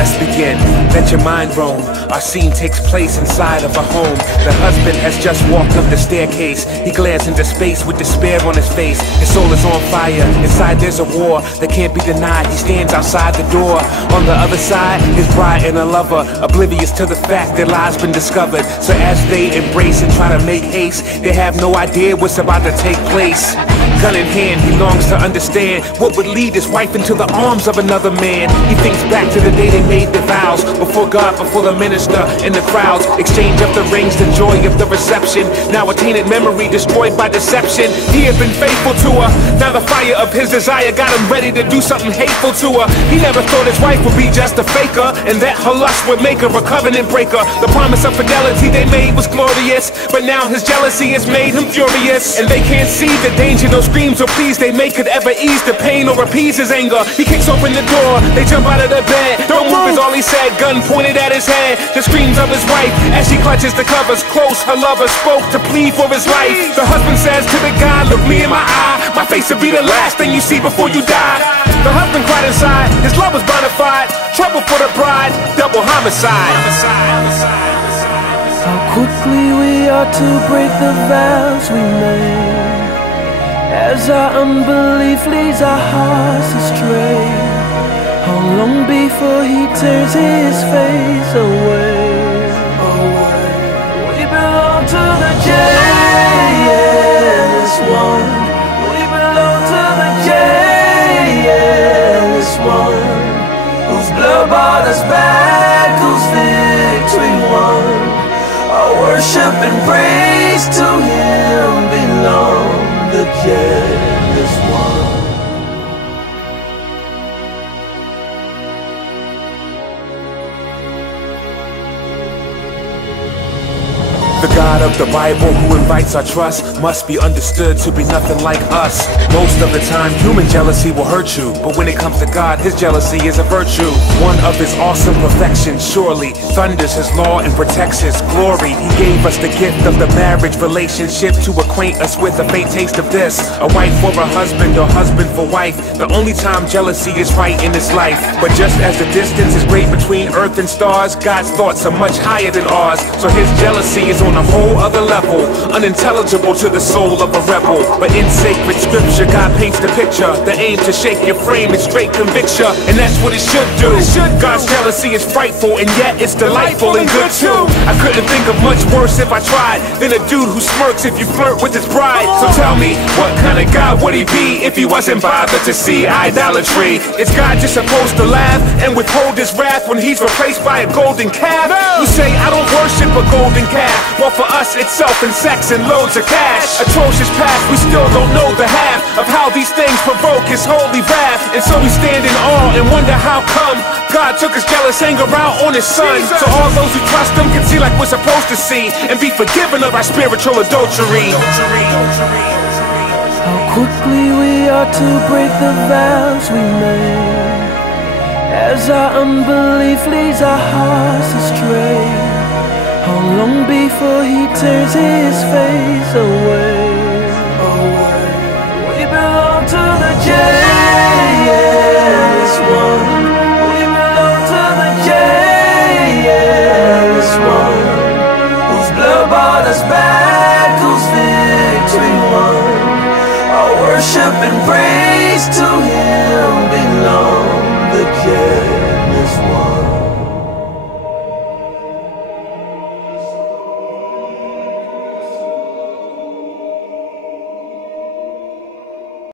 let's begin. Let your mind roam. Our scene takes place inside of a home. The husband has just walked up the staircase. He glares into space with despair on his face. His soul is on fire. Inside there's a war that can't be denied. He stands outside the door. On the other side, his bride and a lover, oblivious to the fact their lies been discovered. So as they embrace and try to make haste, they have no idea what's about to take place. Gun in hand, he longs to understand what would lead his wife into the arms of another man. He thinks back to the day they made their vows, before God, before the minister and the crowds. Exchange of the rings, the joy of the reception. Now a tainted memory destroyed by deception. He had been faithful to her. Now the fire of his desire got him ready to do something hateful to her. He never thought his wife would be just a faker, and that her lust would make her a covenant breaker. The promise of fidelity they made was glorious, but now his jealousy has made him furious. And they can't see the danger, no screams or pleas they make could ever ease the pain or appease his anger. He kicks open the door, they jump out of the bed. Don't move is all he said, gun pointed at his head. The screams of his wife as she clutches the covers close. Her lover spoke to plead for his life. The husband says to the guy, look me in my eye, my face will be the last thing you see before you die. The husband cried inside, his love was bona fide. Trouble for the bride, double homicide. How quickly we are to break the vows we made, as our unbelief leads our hearts astray. How long before he turns his face away? We belong to the jealous one. We belong to the jealous one, whose blood bought us back, whose victory won. Our worship and praise to him belong, the jealous one. The God of the Bible who invites our trust must be understood to be nothing like us. Most of the time human jealousy will hurt you, but when it comes to God, his jealousy is a virtue. One of his awesome perfections surely thunders his law and protects his glory. He gave us the gift of the marriage relationship to acquaint us with a faint taste of this. A wife for a husband or husband for wife, the only time jealousy is right in this life. But just as the distance is great between earth and stars, God's thoughts are much higher than ours. So his jealousy is on a whole other level, unintelligible to the soul of a rebel. But in sacred scripture, God paints the picture, the aim to shake your frame is straight conviction, and that's what it should do. God's jealousy is frightful, and yet it's delightful and good too. I couldn't think of much worse if I tried than a dude who smirks if you flirt with his bride. So tell me, what kind of God would he be if he wasn't bothered to see idolatry? Is God just supposed to laugh and withhold his wrath when he's replaced by a golden calf? You say, I don't worship a golden calf. Well, for us, it's self and sex and loads of cash. Atrocious past, we still don't know the half of how these things provoke his holy wrath. And so we stand in awe and wonder how come God took his jealous anger out on his son. So all those who trust him can see like we're supposed to see, and be forgiven of our spiritual adultery. How quickly we are to break the vows we made, as our unbelief leads our hearts astray. How long before he turns his face away? We belong to the jealous one. We belong to the jealous one, whose blood bought us back, whose victory won. Our worship and praise to him belong, the jealous